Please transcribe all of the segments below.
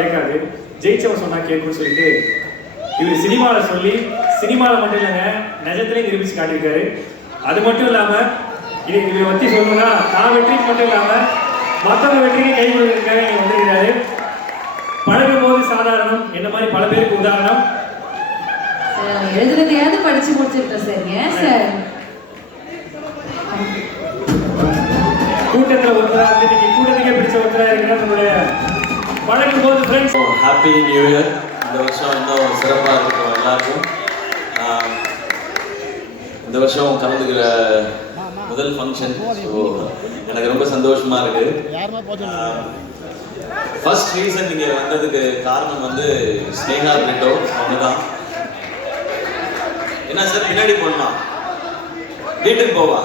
கேட்காது. ஜெயிச்சவன் சொன்னா கேட்கும்னு சொல்லிட்டு இவர் சினிமாவில் சொல்லி சினிமாவில் மட்டும் இல்லைங்க நிஜத்திலே நிரூபிச்சு காட்டியிருக்காரு. அது மட்டும் இல்லாம இது இதை பத்தி சொல்லணும்னா நான் வெற்றிக்கு மட்டும் இல்லாம மற்றவங்க வெற்றிக்கு கை கொடுக்கறதுக்காக இங்க வந்திருக்கிறாரு. பழகும் போது சாதாரணம். என்ன மாதிரி பல பேருக்கு உதாரணம்? சார் எழுதுறதையாவது படிச்சு முடிச்சிருக்கேன் சார். ஏன் சார். கூட்டத்துல ஒருத்தரா இருந்து இன்னைக்கு கூட்டத்துக்கே பிடிச்ச ஒருத்தரா இருக்கிற நம்மளுடைய பழகும் ஃப்ரெண்ட்ஸ் ஹாப்பி நியூ இயர் இந்த வருஷம் இன்னும் சிறப்பாக இருக்கும் எல்லாருக்கும். இந்த வருஷம் கலந்துக்கிற முதல் ஃபங்க்ஷன் ஸோ எனக்கு ரொம்ப சந்தோஷமா இருக்கு. ஃபர்ஸ்ட் ரீசன் இங்கே வந்ததுக்கு காரணம் வந்து ஸ்னேகா பிரிட்டோ. அவங்க தான் என்ன சார் பின்னாடி போகணுமா வீட்டுக்கு போவா?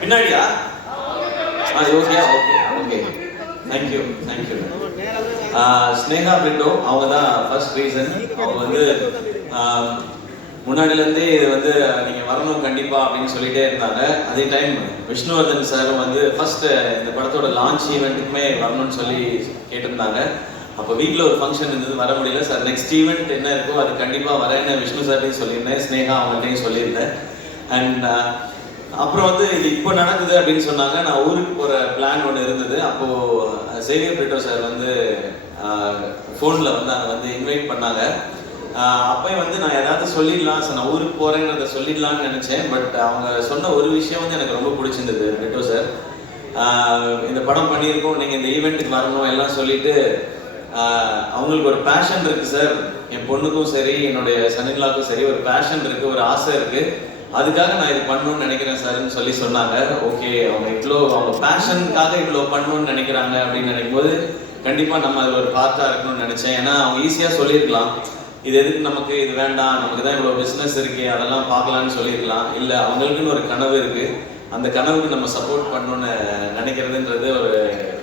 பின்னாடியா? ஆ okay okay. Thank you thank you Sneha Brito அவங்க தான் ஃபர்ஸ்ட் ரீசன் அவங்க வந்து um, முன்னாடிலேருந்தே இது வந்து நீங்கள் வரணும் கண்டிப்பாக அப்படின்னு சொல்லிகிட்டே இருந்தாங்க. அதே டைம் விஷ்ணுவர்தன் சாரும் வந்து ஃபஸ்ட்டு இந்த படத்தோட லான்ச் ஈவெண்ட்டுக்குமே வரணும்னு சொல்லி கேட்டிருந்தாங்க. அப்போ வீட்டில் ஒரு ஃபங்க்ஷன் இருந்தது வர முடியல. சார் நெக்ஸ்ட் ஈவெண்ட் என்ன இருக்கோ அது கண்டிப்பாக வரேன்னு விஷ்ணு சார்ட்டையும் சொல்லியிருந்தேன். ஸ்னேகா அவங்கள்ட்டையும் சொல்லியிருந்தேன். அண்ட் அப்புறம் வந்து இது இப்போ நடக்குது அப்படின்னு சொன்னாங்க. நான் ஊருக்கு போகிற பிளான் ஒன்று இருந்தது. அப்போது சேவியர் பிரிட்டோ சார் வந்து ஃபோனில் வந்து அங்கே வந்து இன்வைட் பண்ணாங்க. அப்பயும் வந்து நான் ஏதாவது சொல்லிடலாம். சார் நான் ஊருக்கு போகிறேங்கிறத சொல்லிடலாம்னு நினச்சேன். பட் அவங்க சொன்ன ஒரு விஷயம் வந்து எனக்கு ரொம்ப பிடிச்சிருந்தது பிரிட்டோ சார். இந்த படம் பண்ணியிருக்கோம். நீங்கள் இந்த ஈவெண்ட்டுக்கு வரணும் எல்லாம் சொல்லிட்டு அவங்களுக்கு ஒரு பேஷன் இருக்குது சார். என் பொண்ணுக்கும் சரி என்னுடைய சனிலாக்கும் சரி ஒரு பேஷன் இருக்குது ஒரு ஆசை இருக்குது அதுக்காக நான் இது பண்ணணும்னு நினைக்கிறேன் சார்னு சொல்லி சொன்னாங்க. ஓகே அவங்க இவ்வளோ அவங்க பேஷனுக்காக இவ்வளோ பண்ணணும்னு நினைக்கிறாங்க அப்படின்னு நினைக்கும் போது கண்டிப்பாக நம்ம அதில் ஒரு பார்ட்டாக இருக்கணும்னு நினச்சேன். ஏன்னா அவங்க ஈஸியாக சொல்லியிருக்கலாம். இது எதுக்கு நமக்கு இது வேண்டாம்? நமக்கு தான் இவ்வளோ பிஸ்னஸ் இருக்கு அதெல்லாம் பார்க்கலான்னு சொல்லியிருக்கலாம். இல்லை அவங்களுக்குன்னு ஒரு கனவு இருக்கு. அந்த கனவுக்கு நம்ம சப்போர்ட் பண்ணணும்னு நினைக்கிறதுன்றது ஒரு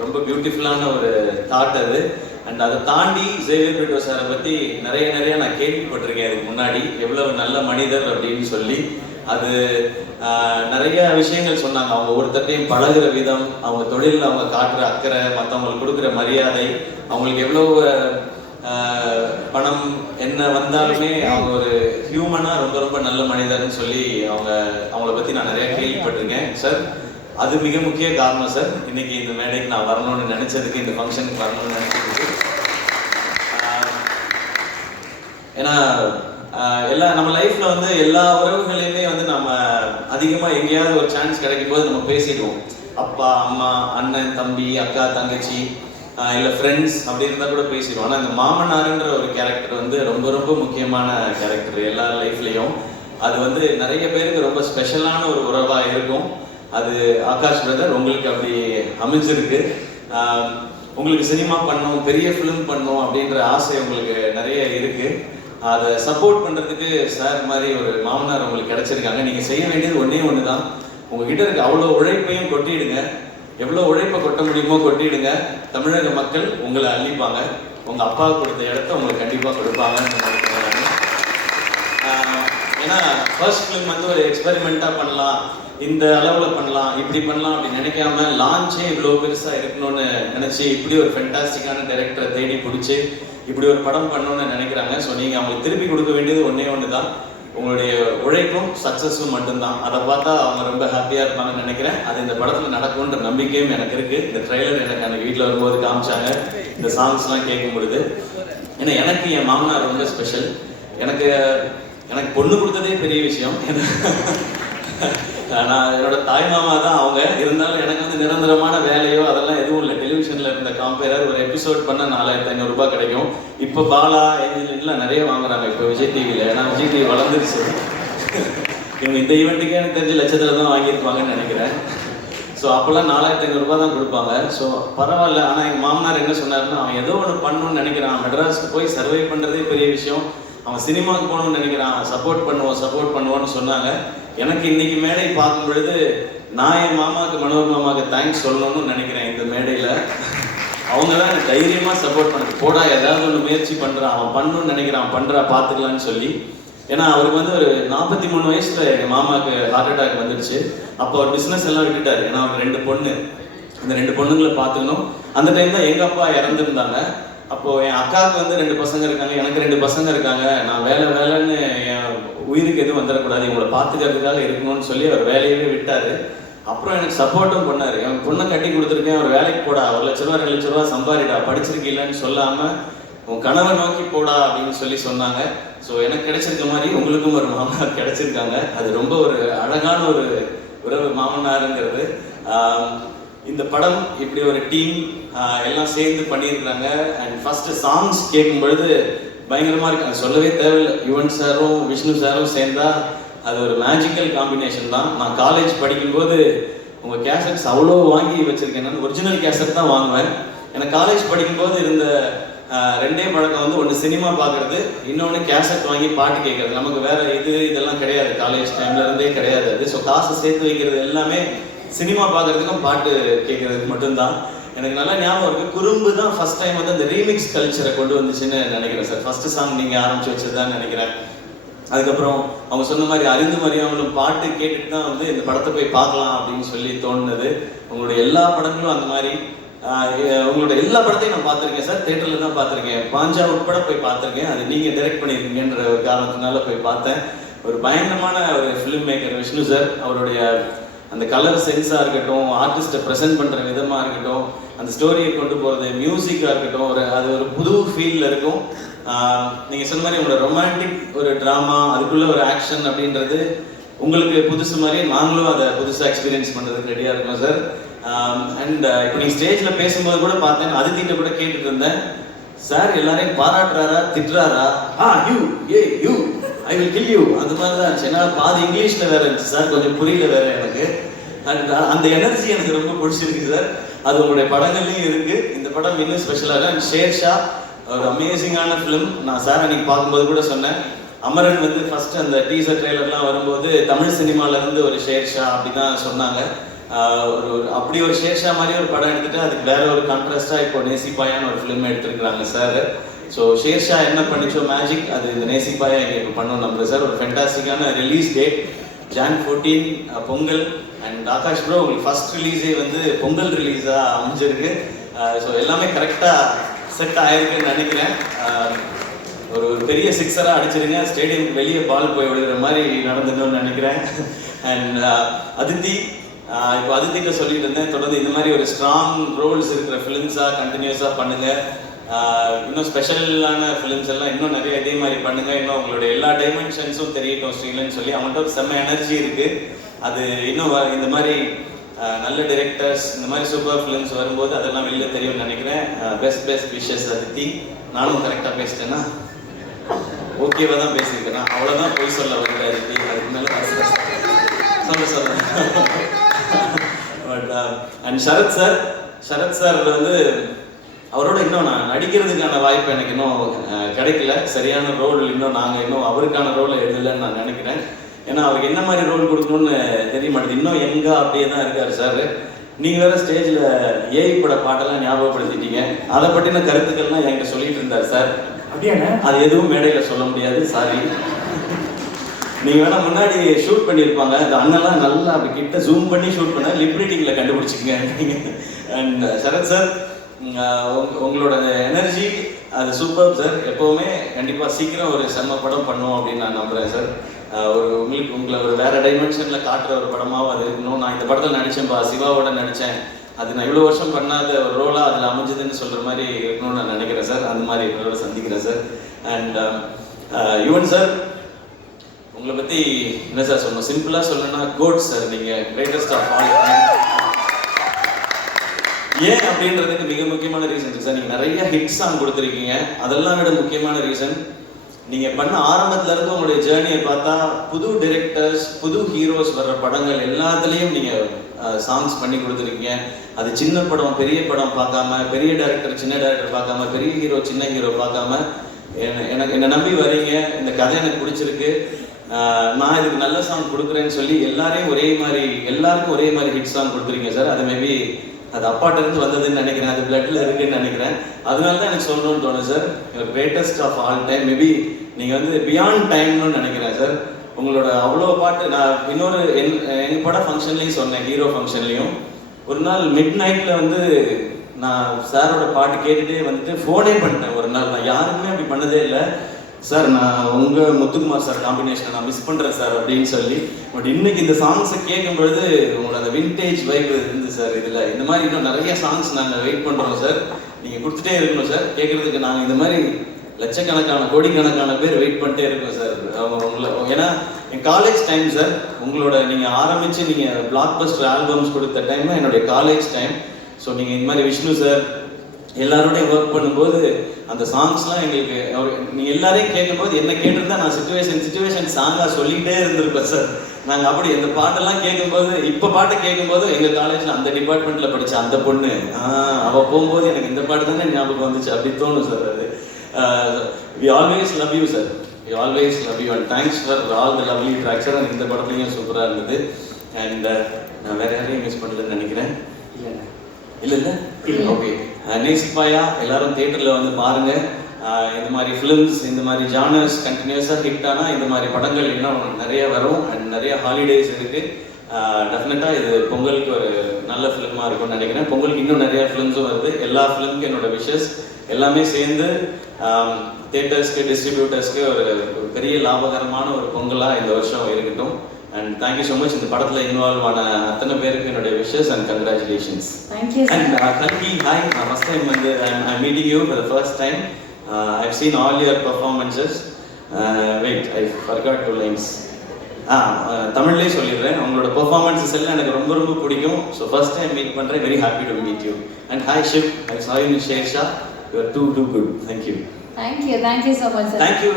ரொம்ப பியூட்டிஃபுல்லான ஒரு தாட் அது. அண்ட் அதை தாண்டி ஜேவியர் பிரிட்டோ சாரை பற்றி நிறைய நிறைய நான் கேள்விப்பட்டிருக்கேன் அதுக்கு முன்னாடி. எவ்வளவு நல்ல மனிதர் அப்படின்னு சொல்லி. அது நிறைய விஷயங்கள் சொன்னாங்க. அவங்க ஒருத்தட்டையும் பழகுற விதம் அவங்க தொழிலில் அவங்க காட்டுற அக்கறை மற்றவங்களுக்கு கொடுக்குற மரியாதை அவங்களுக்கு எவ்வளோ பணம் என்ன வந்தாலுமே அவங்க ஒரு ஹியூமனாக ரொம்ப ரொம்ப நல்ல மனிதர்னு சொல்லி அவங்க அவங்கள பற்றி நான் நிறைய கேள்விப்பட்டிருக்கேன் சார். அது மிக முக்கிய காரணம் சார். இன்னைக்கு இந்த மேடைக்கு நான் வரணும்னு நினைச்சதுக்கு இந்த ஃபங்க்ஷனுக்கு வரணும்னு நினைச்சதுக்கு. ஏன்னா எல்லா நம்ம லைஃப்ல வந்து எல்லா உறவுகளையுமே வந்து நம்ம அதிகமா எங்கேயாவது ஒரு சான்ஸ் கிடைக்கும் போது நம்ம பேசிடுவோம். அப்பா அம்மா அண்ணன் தம்பி அக்கா தங்கச்சி இல்லை இல்ல ஃப்ரெண்ட்ஸ் அப்படி இருந்தா கூட பேசிடுவோம். ஆனா இந்த மாமனாருன்ற ஒரு கேரக்டர் வந்து ரொம்ப ரொம்ப முக்கியமான கேரக்டர் எல்லா லைஃப்லயும் அது வந்து நிறைய பேருக்கு ரொம்ப ஸ்பெஷலான ஒரு உறவா இருக்கும். அது ஆகாஷ் பிரதர் உங்களுக்கு அப்படி அமைஞ்சிருக்கு. உங்களுக்கு சினிமா பண்ணணும் பெரிய ஃபிலிம் பண்ணணும் அப்படின்ற ஆசை உங்களுக்கு நிறைய இருக்குது அதை சப்போர்ட் பண்ணுறதுக்கு சார் மாதிரி ஒரு மாமனார் உங்களுக்கு கிடைச்சிருக்காங்க. நீங்கள் செய்ய வேண்டியது ஒன்றே ஒன்று தான் உங்ககிட்ட இருக்க அவ்வளோ உழைப்பையும் கொட்டிடுங்க. எவ்வளோ உழைப்பை கொட்ட முடியுமோ கொட்டிடுங்க. தமிழக மக்கள் உங்களை அள்ளிப்பாங்க. உங்கள் அப்பா கொடுத்த இடத்த உங்களுக்கு கண்டிப்பாக கொடுப்பாங்கன்னு ஏன்னா ஃபர்ஸ்ட் ஃபிலிம் வந்து ஒரு எக்ஸ்பெரிமெண்ட்டாக பண்ணலாம். இந்த அளவில் பண்ணலாம். இப்படி பண்ணலாம் அப்படின்னு நினைக்காம லான்ச்சே இவ்வளோ பெருசாக இருக்கணும்னு நினச்சி இப்படி ஒரு ஃபென்டாஸ்டிக்கான டைரக்டரை தேடி பிடிச்சி இப்படி ஒரு படம் பண்ணணும்னு நினைக்கிறாங்க. ஸோ நீங்கள் அவங்களுக்கு திருப்பி கொடுக்க வேண்டியது ஒன்றே ஒன்று தான் உங்களுடைய உழைப்பும் சக்ஸஸும் மட்டும்தான். அதை பார்த்தா அவங்க ரொம்ப ஹாப்பியாக இருப்பாங்கன்னு நினைக்கிறேன். அது இந்த படத்தில் நடக்கும்ன்ற நம்பிக்கையும் எனக்கு இருக்குது இந்த ட்ரெய்லர் எனக்கு அன்னைக்கு வீட்டில் வரும்போது காமிச்சாங்க. இந்த சாங்ஸ்லாம் கேட்கும் பொழுது. ஏன்னா எனக்கு என் மாமனார் ரொம்ப ஸ்பெஷல் எனக்கு எனக்கு பொண்ணு கொடுத்ததே பெரிய விஷயம். நான் என்னோட தாய் மாமா தான் அவங்க. இருந்தாலும் எனக்கு வந்து நிரந்தரமான வேலையோ அதெல்லாம் எதுவும் இல்லை. டெலிவிஷனில் இருந்த காம்பேரர் ஒரு எபிசோட் பண்ண நாலாயிரத்தி ஐநூறு ரூபாய் கிடைக்கும். இப்போ பாலா எல்லாம் நிறைய வாங்குறாங்க இப்போ விஜய் டிவியில் ஏன்னா விஜய் டிவி வளர்ந்துருச்சு. இவங்க இந்த ஈவெண்ட்டுக்கே எனக்கு தெரிஞ்ச லட்சத்தில் தான் வாங்கியிருப்பாங்கன்னு நினைக்கிறேன். ஸோ அப்போல்லாம் நாலாயிரத்தி ஐநூறுரூபா தான் கொடுப்பாங்க. ஸோ பரவாயில்ல. ஆனால் எங்கள் மாமனார் என்ன சொன்னார்னா அவன் ஏதோ ஒன்று பண்ணணும்னு நினைக்கிறான். மெட்ராஸ்க்கு போய் சர்வை பண்ணுறதே பெரிய விஷயம். அவன் சினிமாவுக்கு போகணும்னு நினைக்கிறான். சப்போர்ட் பண்ணுவோம் சப்போர்ட் பண்ணுவோன்னு சொன்னாங்க. எனக்கு இன்னைக்கு மேடை பார்க்கும் பொழுது நான் என் மாமாவுக்கு மனோர் மாமாவுக்கு தேங்க்ஸ் சொல்லணும்னு நினைக்கிறேன் இந்த மேடையில். அவங்க தான் எனக்கு தைரியமாக சப்போர்ட் பண்ண போடா ஏதாவது ஒன்று முயற்சி பண்ணுறான் அவன் பண்ணணும்னு நினைக்கிறான் பண்ணுறா பார்த்துக்கலான்னு சொல்லி. ஏன்னா அவருக்கு வந்து ஒரு நாற்பத்தி மூணு வயசுல எங்கள் மாமாவுக்கு ஹார்ட் அட்டாக் வந்துடுச்சு. அப்போ அவர் பிஸ்னஸ் எல்லாம் விட்டுட்டார். ஏன்னா அவர் ரெண்டு பொண்ணு. அந்த ரெண்டு பொண்ணுங்களை பார்த்துக்கணும். அந்த டைம் தான் எங்கள் அப்பா இறந்துருந்தாங்க. அப்போது என் அக்காவுக்கு வந்து ரெண்டு பசங்க இருக்காங்க எனக்கு ரெண்டு பசங்க இருக்காங்க. நான் வேலை வேலைன்னு என் உயிருக்கு எதுவும் வந்துடக்கூடாது இவங்களை பார்த்துக்கிறதுக்காக இருக்கணும்னு சொல்லி அவர் வேலையவே விட்டார். அப்புறம் எனக்கு சப்போர்ட்டும் பண்ணார். என் பொண்ணை கட்டி கொடுத்துருக்கேன். ஒரு வேலைக்கு போடா. ஒரு லட்ச ரூபா ரெண்டு லட்ச ரூபா சம்பாதிடா படிச்சிருக்கீங்களான்னு சொல்லாமல் உன் கனவை நோக்கி போடா அப்படின்னு சொல்லி சொன்னாங்க. ஸோ எனக்கு கிடைச்சிருக்க மாதிரி உங்களுக்கும் ஒரு மாமனார் கிடைச்சிருக்காங்க. அது ரொம்ப ஒரு அழகான ஒரு உறவு மாமனாருங்கிறது. இந்த படம் இப்படி ஒரு டீம் எல்லாம் சேர்ந்து பண்ணியிருக்கிறாங்க. அண்ட் ஃபர்ஸ்ட் சாங்ஸ் கேட்கும் பொழுது பயங்கரமாக இருக்கு. அது சொல்லவே தேவையில்லை. யுவன் சாரும் விஷ்ணு சாரும் சேர்ந்தா அது ஒரு மேஜிக்கல் காம்பினேஷன் தான். நான் காலேஜ் படிக்கும்போது உங்கள் கேசட்ஸ் அவ்வளோ வாங்கி வச்சுருக்கேன். நான் ஒரிஜினல் கேசட் தான் வாங்குவேன். எனக்கு காலேஜ் படிக்கும்போது இருந்த ரெண்டே பழக்கம் வந்து ஒன்று சினிமா பார்க்கறது இன்னொன்று கேசட் வாங்கி பாட்டு கேட்கறது. நமக்கு வேறு இது இதெல்லாம் கிடையாது. காலேஜ் டைம்ல இருந்தே கிடையாது. அது ஸோ காசு சேர்த்து வைக்கிறது எல்லாமே சினிமா பார்க்கறதுக்கும் பாட்டு கேட்கறதுக்கு மட்டும்தான். எனக்கு நல்லா ஞாபகம் இருக்கு. குறும்பு தான் ஃபர்ஸ்ட் டைம் வந்து அந்த ரீமிக்ஸ் கல்ச்சரை கொண்டு வந்துச்சுன்னு நினைக்கிறேன் சார். ஃபர்ஸ்ட் சாங் நீங்கள் ஆரம்பிச்சு வச்சதுதான் நினைக்கிறேன். அதுக்கப்புறம் அவங்க சொன்ன மாதிரி அறிந்து மறியாமலும் பாட்டு கேட்டுட்டு தான் வந்து இந்த படத்தை போய் பார்க்கலாம் அப்படின்னு சொல்லி தோணுனது உங்களுடைய எல்லா படங்களும் அந்த மாதிரி உங்களோட எல்லா படத்தையும் நான் பார்த்துருக்கேன் சார். தேட்டரில் தான் பார்த்துருக்கேன். பாஞ்சா உட்பட போய் பார்த்துருக்கேன். அது நீங்கள் டைரக்ட் பண்ணியிருக்கீங்கன்ற ஒரு காரணத்தினால போய் பார்த்தேன். ஒரு பயங்கரமான ஒரு ஃபிலிம் மேக்கர் விஷ்ணு சார். அவருடைய அந்த கலர் சென்ஸாக இருக்கட்டும் ஆர்டிஸ்ட்டை ப்ரெசென்ட் பண்ணுற விதமாக இருக்கட்டும் அந்த ஸ்டோரியை கொண்டு போகிறது மியூசிக்காக இருக்கட்டும் ஒரு அது ஒரு புது ஃபீலில் இருக்கும். நீங்கள் சொன்ன மாதிரி உங்களோட ரொமான்டிக் ஒரு ட்ராமா அதுக்குள்ள ஒரு ஆக்ஷன் அப்படின்றது உங்களுக்கு புதுசு மாதிரி நாங்களும் அதை புதுசாக எக்ஸ்பீரியன்ஸ் பண்ணுறதுக்கு ரெடியாக இருக்கோம் சார் அண்ட் இப்போ நீங்கள் ஸ்டேஜில் பேசும்போது கூட பார்த்தேன் அதித்திட்ட கூட கேட்டுட்டு இருந்தேன். சார் எல்லாரையும் பாராட்டுறாரா திட்டுறாரா? ஆ you A you I will kill you அந்த மாதிரி தான் இருந்துச்சு. ஏன்னா பாதி இங்கிலீஷில் வேறு இருந்துச்சு சார். கொஞ்சம் புரியல வேறு எனக்கு. அண்ட் uh, அந்த எனர்ஜி எனக்கு ரொம்ப பிடிச்சிருக்கு சார். அது உங்களுடைய படங்கள்லையும் இருக்குது இந்த படம் இன்னும் ஸ்பெஷலாக அண்ட் ஷேர்ஷா ஒரு அமேசிங்கான ஃபிலிம் நான் சார் அன்னைக்கு பார்க்கும்போது கூட சொன்னேன். அமரன் வந்து ஃபர்ஸ்ட் அந்த டீசர் ட்ரெய்லர்லாம் வரும்போது தமிழ் சினிமாலேருந்து ஒரு ஷேர்ஷா அப்படி தான் சொன்னாங்க. ஒரு ஒரு அப்படி ஒரு ஷேர்ஷா மாதிரி ஒரு படம் எடுத்துட்டு அதுக்கு வேற ஒரு கான்ட்ராஸ்டா இப்போ நேசிப்பாயான்னு ஒரு ஃபிலிம் எடுத்திருக்கிறாங்க சார். ஸோ ஷேர்ஷா என்ன பண்ணிச்சோ மேஜிக் அது இந்த நேசிப்பாயா எங்களுக்கு இப்போ பண்ணோம் நம்புறேன் சார் ஒரு ஃபென்டாஸ்டிக்கான release date Jan fourteen Pongal. And Akash bro உங்களுக்கு ஃபர்ஸ்ட் ரிலீஸே வந்து பொங்கல் ரிலீஸாக அமைஞ்சிருக்கு. ஸோ எல்லாமே கரெக்டாக செட் ஆயிருக்குன்னு நினைக்கிறேன். ஒரு பெரிய சிக்ஸராக அடிச்சிருங்க. ஸ்டேடியம் வெளியே பால் போய் விடுகிற மாதிரி நடந்துடணும்னு நினைக்கிறேன். அண்ட் அதித்தி இப்போ அதித்திட்ட சொல்லிட்டு இருந்தேன். தொடர்ந்து இந்த மாதிரி ஒரு ஸ்ட்ராங் ரோல்ஸ் இருக்கிற ஃபிலிம்ஸாக கண்டினியூஸாக பண்ணுங்க. இன்னும் ஸ்பெஷலான ஃபிலிம்ஸ் எல்லாம் இன்னும் நிறைய இதே மாதிரி பண்ணுங்க. இன்னும் உங்களுடைய எல்லா டைமென்ஷன்ஸும் தெரியட்டும் ஸ்ரீலன்னு சொல்லி. அவங்கள்ட்ட ஒரு செம்ம எனர்ஜி இருக்கு. அது இன்னும் வ- இந்த மாதிரி நல்ல டிரெக்டர்ஸ் இந்த மாதிரி சூப்பர் ஃபிலிம்ஸ் வரும்போது அதெல்லாம் வெளியில் தெரியும்னு நினைக்கிறேன். Best best wishes Aditi. நானும் கரெக்டாக பேசிட்டேன்னா ஓகேவா தான் பேசியிருக்கேன். அவ்வளோதான் போய் சொல்ல வரல அதித்தி. அதுக்கு மேலே சொல்ல சொல்ல but and Sarath sir Sarath sir வந்து அவரோட இன்னும் நான் நடிக்கிறதுக்கான வாய்ப்பு எனக்கு இன்னும் கிடைக்கல. சரியான ரோல் இன்னும் நாங்கள் இன்னும் அவருக்கான ரோலை எழுதலைன்னு நான் நினைக்கிறேன். ஏன்னா அவருக்கு என்ன மாதிரி ரோல் கொடுக்கணும்னு தெரிய மாட்டேது இன்னும் எங்க அப்படியே தான் இருக்காரு சார். நீங்க வேற ஸ்டேஜ்ல ஏஐ பட பாட்டெல்லாம் ஞாபகப்படுத்திட்டீங்க. அதை பற்றின கருத்துக்கள்லாம் என்கிட்ட சொல்லிட்டு இருந்தார் சார். அப்படியாண்ணே? அது எதுவும் மேடையில சொல்ல முடியாது. சாரி நீங்க வேணா முன்னாடி ஷூட் பண்ணியிருப்பாங்க. அந்த அண்ணெல்லாம் நல்லா அப்படி கிட்ட ஜூம் பண்ணி ஷூட் பண்ண லிப்ரிட்டிங்ல கண்டுபிடிச்சிக்கங்க. நீங்க. அண்ட் சரத் சார் உங்களோட எனர்ஜி அது சூப்பர் சார் எப்பவுமே கண்டிப்பாக சீக்கிரம் ஒரு செம்ம படம் பண்ணுவோம் அப்படின்னு நான் நம்புகிறேன் சார் ஒரு உங்களுக்கு உங்களை ஒரு வேற டைமென்ஷனில் காட்டுற ஒரு படமாவும் அது இருக்கணும். நான் இந்த படத்தில் நடிச்சேன்பா சிவாவோட நினச்சேன் அது நான் இவ்வளோ வருஷம் பண்ணாத ஒரு ரோலாக அதில் அமைஞ்சதுன்னு சொல்கிற மாதிரி இருக்கணும்னு நான் நினைக்கிறேன் சார் அந்த மாதிரி இவங்களோட சந்திக்கிறேன் சார் அண்ட் யுவன் சார் உங்களை பற்றி என்ன சார் சொல்லணும்? சிம்பிளாக சொல்லணும்னா கோட் சார் நீங்கள் கிரேட்டஸ்ட் ஆஃப் ஆல் ஏன் அப்படின்றதுக்கு மிக முக்கியமான ரீசன் சார் நீங்க நிறைய ஹிட் சாங் கொடுத்துருக்கீங்க. அதெல்லாம் விட முக்கியமான ரீசன் நீங்க பண்ண ஆரம்பத்துல இருந்து உங்களுடைய ஜேர்னியை பார்த்தா புது டிரெக்டர்ஸ் புது ஹீரோஸ் வர்ற படங்கள் எல்லாத்துலேயும் நீங்க சாங்ஸ் பண்ணி கொடுத்துருக்கீங்க. அது சின்ன படம் பெரிய படம் பார்க்காம பெரிய டேரக்டர் சின்ன டேரக்டர் பார்க்காம பெரிய ஹீரோ சின்ன ஹீரோ பார்க்காம எனக்கு என்னை நம்பி வரீங்க. இந்த கதை எனக்கு பிடிச்சிருக்கு. நான் இதுக்கு நல்ல சாங் கொடுக்குறேன்னு சொல்லி எல்லாரையும் ஒரே மாதிரி எல்லாருக்கும் ஒரே மாதிரி ஹிட் சாங் கொடுத்துருக்கீங்க சார். அது மேபி அது அப்பாட்ட இருந்து வந்ததுன்னு நினைக்கிறேன். அது பிளட்ல இருக்குன்னு நினைக்கிறேன். அதனால தான் எனக்கு சொல்லணும்னு தோணும் sir greatest of all time maybe நீங்கள் வந்து பியாண்ட் டைம்னு நினைக்கிறேன் சார் உங்களோட அவ்வளோ பாட்டு நான் இன்னொரு என் எங்கள் பட ஃபங்க்ஷன்லேயும் சொன்னேன் ஹீரோ ஃபங்க்ஷன்லேயும் ஒரு நாள் மிட் நைட்டில் வந்து நான் சாரோட பாட்டு கேட்டுகிட்டே வந்துட்டு ஃபோனே பண்ணிட்டேன். ஒரு நாள் நான் யாருக்குமே அப்படி பண்ணதே இல்லை. சார் நான் உங்கள் முத்துக்குமார் சார் காம்பினேஷனை நான் மிஸ் பண்ணுறேன் சார் அப்படின்னு சொல்லி பட் இன்னைக்கு இந்த சாங்ஸை கேட்கும் பொழுது உங்களோட அந்த வின்டேஜ் வைப் இருந்து சார் இதில் இந்த மாதிரி இன்னும் நிறைய சாங்ஸ் நாங்கள் வெயிட் பண்ணுறோம் சார். நீங்கள் கொடுத்துட்டே இருக்கணும் சார். கேட்குறதுக்கு நாங்கள் இந்த மாதிரி லட்சக்கணக்கான கோடிக்கணக்கான பேர் வெயிட் பண்ணிட்டே இருக்கோம் சார். அவங்க உங்களை ஏன்னா என் காலேஜ் டைம் சார் உங்களோட நீங்கள் ஆரம்பித்து நீங்கள் பிளாக் பஸ்டர் ஆல்பம்ஸ் கொடுத்த டைம் என்னுடைய காலேஜ் டைம் ஸோ நீங்கள் இந்த மாதிரி விஷ்ணு சார் எல்லாரோடையும் ஒர்க் பண்ணும்போது அந்த சாங்ஸ்லாம் எங்களுக்கு அவர் நீங்கள் எல்லாரையும் கேட்கும்போது என்ன கேட்டிருந்தா நான் சுச்சுவேஷன் சுச்சுவேஷன் சாங்காக சொல்லிகிட்டே இருந்திருப்பேன் சார் நாங்கள் அப்படி இந்த பாட்டெல்லாம் கேட்கும்போது இப்போ பாட்டை கேட்கும்போது எங்கள் காலேஜில் அந்த டிபார்ட்மெண்ட்டில் படித்த அந்த பொண்ணு அவள் போகும்போது எனக்கு இந்த பாட்டு தானே ஞாபகம் வந்துச்சு அப்படி தோணும் சார் அது. We always love you sir we always love you and thanks for all the lovely tracks அந்த இந்த படத்துலையும் சூப்பராக இருந்தது. அண்ட் நான் வேறு யாரையும் மிஸ் பண்ணலன்னு நினைக்கிறேன். இல்லைண்ணே இல்ல இல்ல. இல்ல. ஓகே நேசிப்பாயா எல்லாரும் தியேட்டர்ல வந்து பாருங்க. இந்த மாதிரி ஃபிலிம்ஸ் இந்த மாதிரி ஜானர்ஸ் கண்டினியூஸாக ஹிட் ஆனால் இந்த மாதிரி படங்கள் இன்னும் நிறைய வரும். அண்ட் நிறைய ஹாலிடேஸ் இருக்கு. டெஃபினட்டாக இது பொங்கலுக்கு ஒரு நல்ல ஃபிலிமாக இருக்கும்னு நினைக்கிறேன். பொங்கலுக்கு இன்னும் நிறைய ஃபிலிம்ஸும் வருது. எல்லா ஃபிலிமுக்கும் என்னோட விஷஸ் எல்லாமே சேர்ந்து தியேட்டர்ஸ்க்கு டிஸ்ட்ரிபியூட்டர்ஸ்க்கு ஒரு ஒரு பெரிய லாபகரமான ஒரு பொங்கலாக இந்த வருஷம் இருக்கட்டும். அண்ட் தேங்க்யூ ஸோ மச் இந்த படத்தில் இன்வால்வ் ஆன அத்தனை பேருக்கு என்னுடைய wishes and congratulations uh, Kalki, hi, uh, first time வந்து you for the first time. Uh, I've seen all your performances. Uh, wait, I forgot two lines. ஆ தமிழ்லேயே சொல்லிடுறேன். உங்களோட பெர்ஃபார்மன்ஸஸ் எல்லாம் எனக்கு ரொம்ப ரொம்ப பிடிக்கும். ஸோ ஃபர்ஸ்ட் டைம் மீட் பண்ணுறேன் very happy to meet you and hi ship I saw you share shah you are too too good thank you thank you thank you so much sir thank you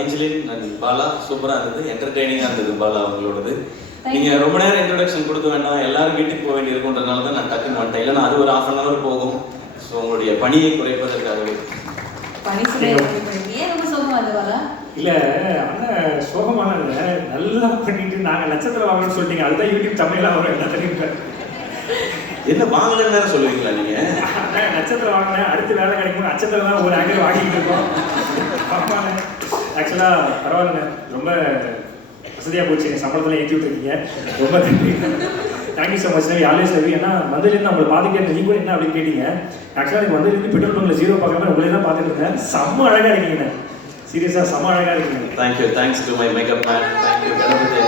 Angeline and Bala சூப்பராக இருந்தது. என்டர்டெய்னிங்காக இருந்தது பாலா உங்களோடது Thank நீங்க ரொம்ப நேரம் introduction கொடுக்க வேண்டாம். எல்லாரும் வீட்டுக்கு போக வேண்டியிருக்குன்றனால தான் நான் டக்குன்னு வந்துட்டேன். இல்லைன்னா அது ஒரு half அன் ஹவர் போகும். ஸோ உங்களுடைய பணியை குறைப்பதற்காகவே. பணி ஏன் ரொம்ப சோகமா அது இல்ல சோகமான நல்லா பண்ணிட்டு நாங்க நட்சத்திரம் வாங்கணும்னு சொல்லிட்டீங்க. அதுதான் யூடியூப் தமிழ்ல வரும் தெரியுங்க என்ன வாங்கலன்னு வேற சொல்லுவீங்களா நீங்க? நட்சத்திரம் வாங்கினேன். அடுத்து வேலை கிடைக்கும் நட்சத்திரம் தான் ஒரு ஆங்கிள் வாங்கிட்டு இருக்கோம். ஆமாண்ணே ஆக்சுவலா பரவாயில்லண்ணே ரொம்ப வசதியாக போச்சு. எங்கள் சம்பளத்தில் ஏற்றி விட்டுருக்கீங்க. ரொம்ப நன்றி. Thank you so much sir always love ஏன்னா வந்ததுலேருந்து நம்மளை பார்த்துக்கிட்டு நீ கூட என்ன அப்படின்னு கேட்டீங்க. ஆக்சுவலாக எனக்கு வந்ததுலேருந்து பெட்ரோல் பங்கில் ஜீரோ பார்க்காம உங்களே தான் பார்த்துட்டு இருந்தேன். செம்ம அழகாக இருக்கீங்க. சீரியஸாக செம்ம அழகாக இருக்கீங்க. Thank you thanks to my makeup man thank you Ganapathi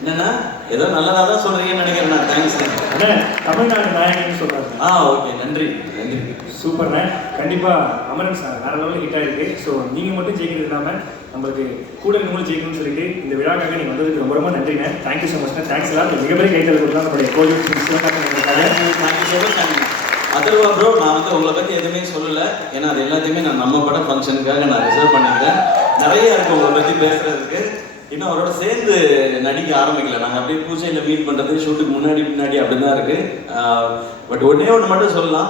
என்னண்ணா? ஏதோ நல்லதா தான் சொல்றீங்கன்னு நினைக்கிறேன் நான். தேங்க்ஸ் தமிழ்நாடு நாயகன்னு சொல்கிறாங்க ஆ ஓகே நன்றி. நன்றி. சூப்பர்ண்ணே கண்டிப்பாக அமரன் சார் வேற லெவலில் ஹிட் ஆயிருக்கு. ஸோ நீங்கள் மட்டும் ஜெயிக்கிறது இல்லாமல் நம்மளுக்கு கூட இருக்கவங்களும் ஜெயிக்கணும்னு சொல்லிட்டு இந்த விழாக்காக நீங்கள் வந்ததுக்கு ரொம்ப ரொம்ப நன்றிண்ணே தேங்க்யூ ஸோ மச்ண்ணே தேங்க்ஸ் எல்லாம் மிகப்பெரிய கைத்தல் கொடுத்தா நம்மளுடைய சிவகார்த்திகேயனுக்காக அதர்வா ப்ரோ நான் வந்து உங்களை பத்தி எதுவுமே சொல்லல. ஏன்னா அது எல்லாத்தையுமே நான் நம்ம பட ஃபங்க்ஷனுக்காக நான் ரிசர்வ் பண்ணிக்கிறேன். நிறைய இருக்கு உங்களை பத்தி பேசுறதுக்கு. இன்னும் அவரோட சேர்ந்து நடிக்க ஆரம்பிக்கல. நாங்கள் அப்படியே பூஜையில் மீட் பண்ணுறது ஷூட்டுக்கு முன்னாடி பின்னாடி அப்படி தான் இருக்கு பட் ஒன்றே ஒன்று மட்டும் சொல்லலாம்.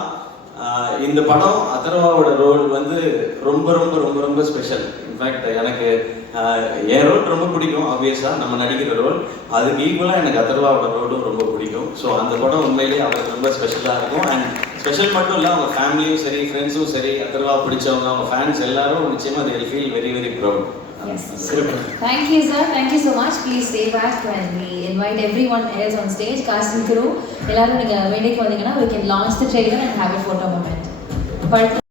இந்த படம் அதர்வாவோட ரோல் வந்து ரொம்ப ரொம்ப ரொம்ப ரொம்ப ஸ்பெஷல் இன்ஃபேக்ட் எனக்கு என் ரோல் ரொம்ப பிடிக்கும் ஆப்வியஸாக நம்ம நடிக்கிற ரோல் அதுக்கு ஈக்குவலாக எனக்கு அதர்வாவோட ரோலும் ரொம்ப பிடிக்கும். ஸோ அந்த படம் உண்மையிலேயே அவருக்கு ரொம்ப ஸ்பெஷலாக இருக்கும். அண்ட் ஸ்பெஷல் மட்டும் இல்லை அவங்க ஃபேமிலியும் சரி ஃப்ரெண்ட்ஸும் சரி அதர்வா பிடிச்சவங்க அவங்க ஃபேன்ஸ் எல்லாரும் நிச்சயமாக அது feel very very proud Thank you, sir. Thank you so much. Please stay back when we invite everyone else on stage. Cast and crew. எல்லாரும் நீங்க வேலைக்கு வந்தீங்கன்னா we can launch the trailer and have a photo moment. படத்துல